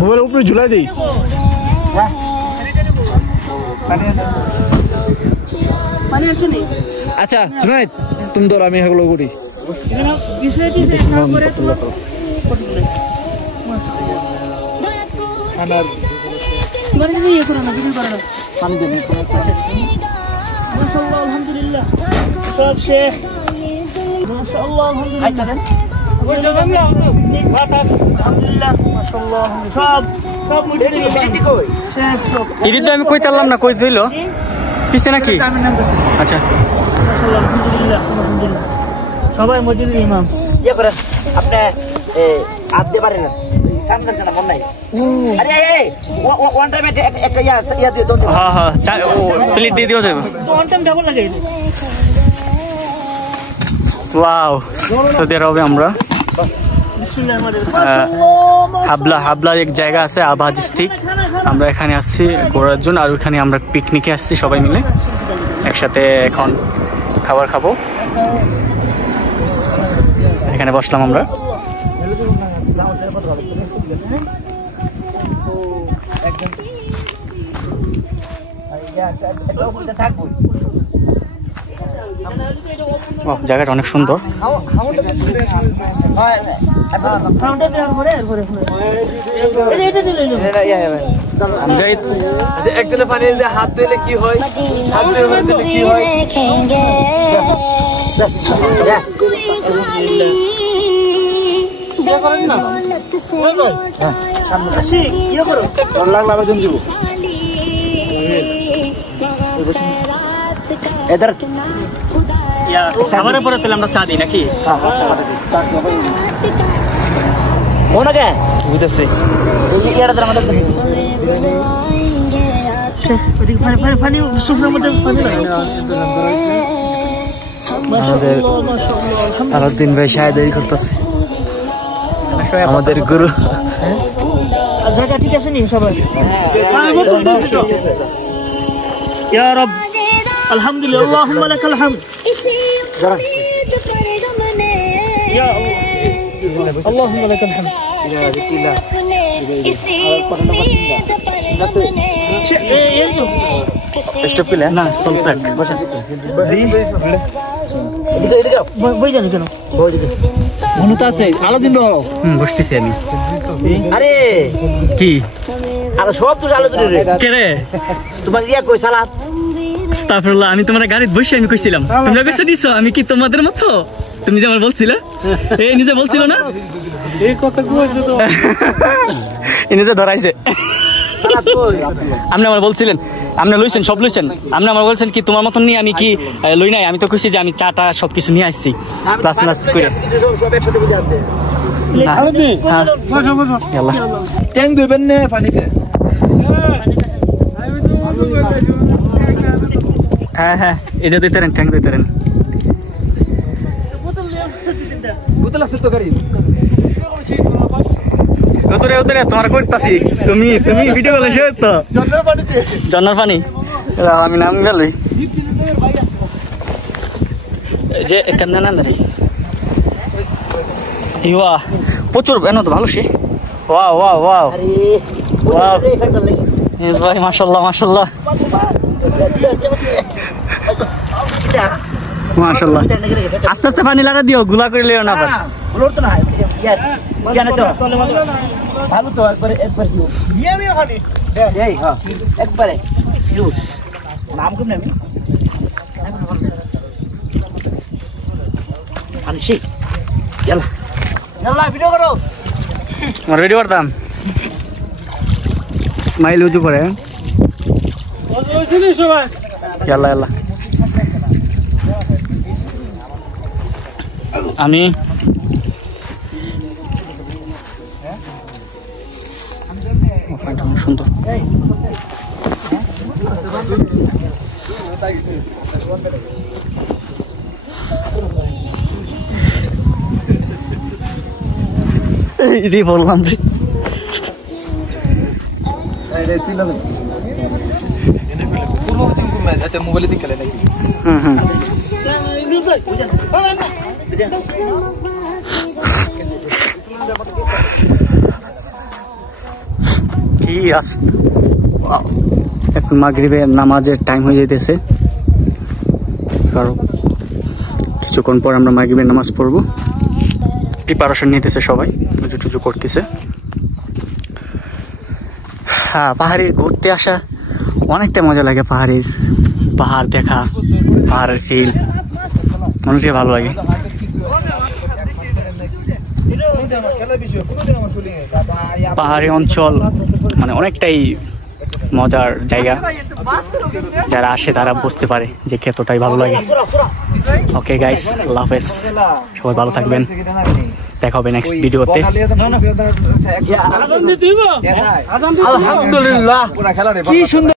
Mobile উপরে ঝুলাই দিই। আচ্ছা জুনাইদ তুমি ধর আমি এগুলো করি। আমি কই তারলাম না, কই দিল পিছে নাকি? আচ্ছা সবাই মসজিদের ইমাম ইয়ে করেন আপনি হাত দিয়ে পারেন সামনে জানা মন নাই। আরে ওয়ান টাইম একটা ইয়া দিয়ে দন। হ্যাঁ হ্যাঁ প্লেট দিয়ে দিও যাবে। ওয়ান টাইম ডাবল লাগে। ওয়াও সৌদি আরবে আমরা হাবলা এক জায়গা আছে আভা ডিস্ট্রিক্ট, আমরা এখানে আসছি ঘোরার জন্য আর ওইখানে আমরা পিকনিকে আসছি সবাই মিলে একসাথে। এখন খাবার খাবো, এখানে বসলাম আমরা। জায়গাটা অনেক সুন্দর। একজনের পানি হাত দিলে কি হয়, হাত দিলে কি হয়? খাবারের পরে তাহলে আমরা চা দিই নাকি? ওনাকে বুঝতেছি আলাউদ্দিন ভাই শায়দারি করতেছে আমাদের গুরু। জায়গা ঠিক আছে নি সবাই? ইয়া রব আলহামদুলিল্লাহ আল্লাহুম্মা লাকাল হামদ। ইয়া আল্লাহুম্মা লাকাল হামদ। না চলতে মনে তো আছে আলাউদ্দিন বসতেছি আমি। আরে কি আর সব তো আলাউদ্দিন রে কে রে? তোমার ইয়া কই সালাত আস্তাগফিরুল্লাহ, আমি তোমার গাড়িতে বসে আমি কইছিলাম তোমরা কইছো দিছো আমি কি তোমাদের মতো? তুমি যে আমার বলছিলে এই নিজে বলছিল না এই কথা কইছো তো এই নিজে ধরাইছে। আপনি আমার বলছিলেন, আপনি লইছেন সব লইছেন, আপনি আমার বলছেন কি তোমার মতন নিয়ে আমি কি লই নাই? আমি তো কইছি যে আমি চাটা সবকিছু নিয়ে আসছি প্লাস প্লাস করে। সব একসাথে বুঝে আছে। ট্যাঙ্ক দিবেন না পানিতে? হ্যাঁ হ্যাঁ এটা দিতে পারেন, ট্যাঙ্ক দিতে পারেন। বোতল আছে তো গাড়ি উতরে উতরে তোমার করতেছি, তুমি তুমি ভিডিও বলে সে তো জন্নার পানি আমি নাম গেলি যে কেমন না রে ইয়া প্রচুর এনে তো ভালো সে। ওয়াও ওয়াও ওয়াও ওয়াও ইস ভাই মাশাআল্লাহ মাশাআল্লাহ মাশাআল্লাহ। আস্তে আস্তে পানি লাগা দিও, গুলা করে লিও না আবার। বলর তো না ইয়া না তো ভালো তো একবারে দিও নিয়ে আমি ওখানে এই হ্যাঁ একবারে ইউজ নাম কোন নাম আনছি চল চল ভিডিও করো। আমার ভিডিও করতাম স্মাইল উজু করে সবাই ইয়াল্লা ইয়াল্লা। আমি সুন্দর এই বললাম মোবাইলে দিকে কি রাস্তা! এখন মাগরিবের নামাজের টাইম হয়ে যেতেছে, কিছুক্ষণ পর আমরা মাগরিবের নামাজ পড়বো। প্রিপারেশন নিতেছে সবাই, উঁচু টুচু করতেছে। হ্যাঁ, পাহাড়ে ঘুরতে আসা অনেকটা মজা লাগে। পাহাড় দেখা, পাহাড়ের ফিল অনেকটাই ভালো লাগে। পাহাড়ি অঞ্চল মানে অনেকটাই মজার জায়গা, যারা আসে তারা বুঝতে পারে যে কতটাই ভালো লাগে। ওকে গাইস, আল্লাহ হাফেজ, সবাই ভালো থাকবেন, দেখা হবে নেক্সট ভিডিওতে। আলহামদুলিল্লাহ, কি সুন্দর।